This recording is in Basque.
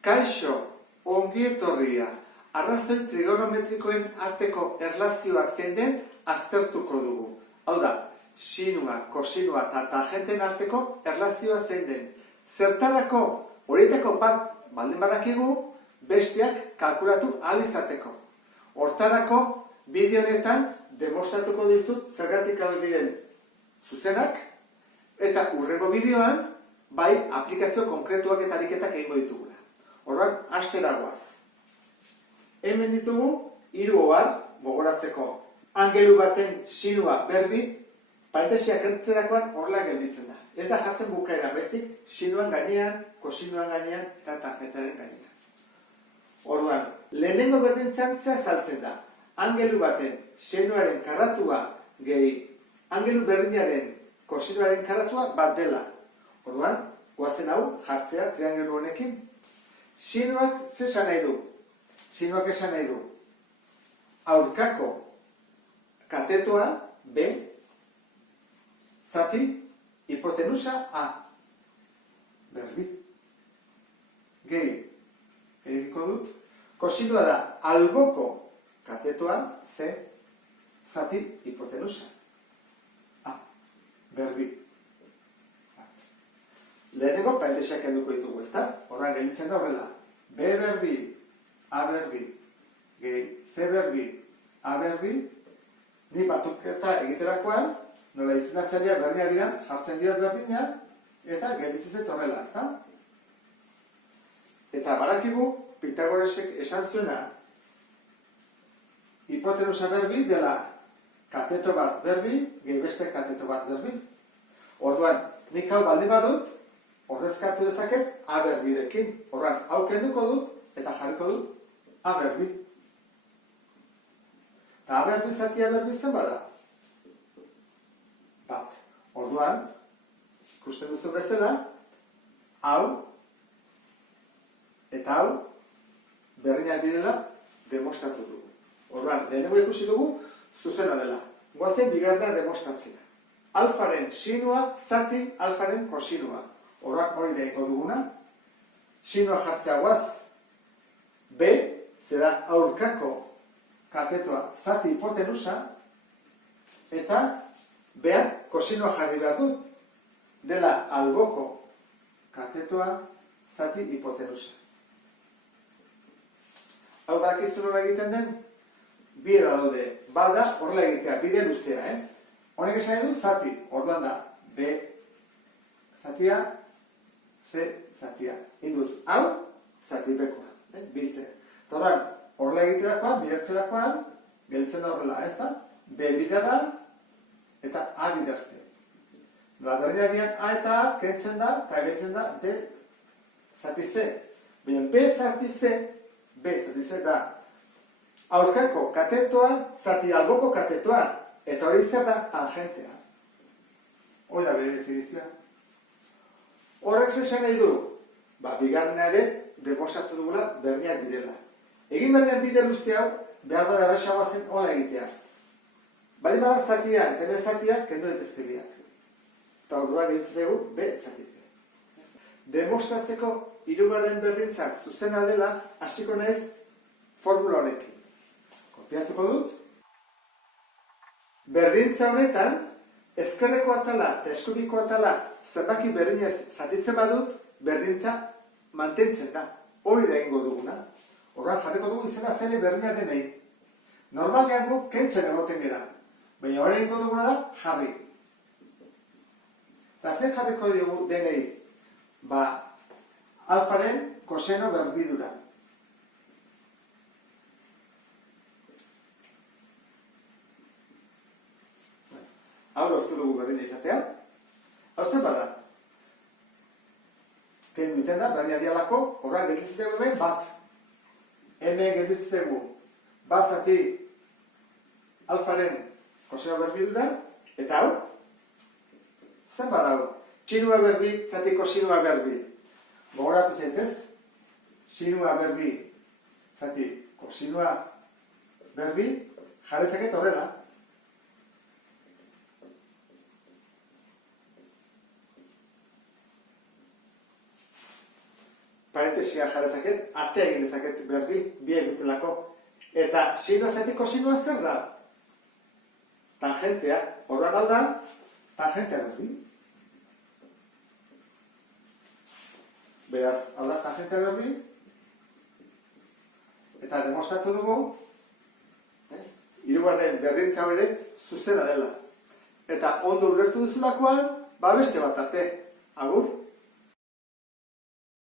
Kaixo, ongi etorria, arrazoi trigonometrikoen arteko erlazioak zein den aztertuko dugu. Hau da, sinua, kosinua eta tangenten arteko erlazioa zein den. Zertarako horietako bat baldin badakigu, besteak kalkulatu ahal izateko. Hortarako, bideo honetan demostratuko dizut zergatik hauek diren zuzenak, eta hurrengo bideoan, bai aplikazio konkretuak eta ariketak egingo ditugula. Orduan, hastera goaz. Hemen ditugu, 3 ohar gogoratzeko. Angelu baten sinua berbi, parentesiak entzerakoan horrela gelditzen da. Ez da jartzen bukaeran, baizik, sinuan gainean, kosinuan gainean eta tangentaren gainean. Orduan, lehenengo berdintzan ze azaltzen da. Angelu baten sinuaren karratua gehi, angelu berdinaren kosinuaren karratua bat dela. Orduan, goazen hau jartzea triangelu honekin. Sinuak ze esan nahi du? Sinuak esan nahi du. Aurkako katetoa B, zati hipotenusa A. Berbi. Gehi, erikiko dut. Kosinua da alboko katetoa C, zati hipotenusa A. Berbi. Lehenengo parentesiak kenduko ditugu, ezta? Horran gelditzen da horrela. B berbi, A berbi, gehi, C berbi, A berbi, ni batuketa egiterakoan, nola izendatzailea berdina diran, jartzen diot berdina, eta gelditzen zait horrela, ezta? Eta badakigu, Pitagoresek esan zuena, hipotenusa berbi dela kateto bat berbi, gehi beste kateto bat berbi. Orduan, nik hau baldin badut, ordezkatu dezaket A berbirekin. Horran, hau kenduko dut eta jarriko dut A berbi. Eta A berbi zati A berbi zen bada? Bat. Orduan, ikusten duzu bezala, hau eta hau berdinak direla demostratu dugu. Orduan, lehenengo ikusi dugu zuzena dela. Goazen bigarrena demostratzea. Alfaren sinua zati alfaren kosinua. Horrak hori daiko duguna, sinua jartzea guaz, B, zera aurkako katetoa zati hipotenusa, eta Bean kosinua jarri behar dut, dela alboko katetoa zati hipotenusa. Hau badakizu nola egiten den, biera daude, bada horrela egitea, bide luzea, Honek esan edu zati, orduan da, B zatia, C zatia. Induz, hau, zati bekoa. Bize. Eta horren, horrela egiterakoan, bidertzerakoan, gelditzen da horrela, ez da? B biderra eta A biderze. Nola berdinarian A eta A kentzen da, eta gelditzen da B zati C. Baina B zati C da aurkako katetoa, zati alboko katetoa, eta hori zer da tangentea. Hori da bere definizioa. Horrek zesan nahi du, bigarrena ere demostratu dugula berniak direla. Egin bernean bide luze hau, behar da erraxagoa zen hola egitea. Bali bada zatia eta B zatia, kendu daitezke biak. Eta ordua gelditzegu B zatia. Demostratzeko hirugarren berdintzak zuzena dela, hasiko naiz formula honekin. Kopiatuko dut. Berdintza honetan, ezkerreko atala eta eskubiko atala zenbaki berdinez zatitzen badut, berdintza mantentzen da. Hori da egingo duguna. Horran jarriko dugu izena zene berdina denei. Normalean gu kentzen egoten gara. Baina hori egingo duguna da jarri. Eta zen jarriko dugu denei? Alfaren koseno berbidura. Hau lortu dugu berdina izatea. Hau zen bada. Kendu iten da, berdina dialako, horra gelditzegu hemen bat. Hemen gelditzegu bat zati alfaren koseno berbidura, eta hau, zen bada hau. Sinua berbi, zati kosinua berbi. Gogoratu zaitez, sinua berbi, zati kosinua berbi, jarrezaket horrela. parentesia jarrezaket, atea egin dezaket berbi, bi egutelako. Eta sinua zetik kosinua zer da? Tangentea, orduan hau da, tangentea berbi. Beraz, hau da, tangentea berbi. Eta demostratu dugu, hirugarren berdintza hau ere zuzena dela. Eta ondo ulertu duzulakoan, beste bat arte. Agur?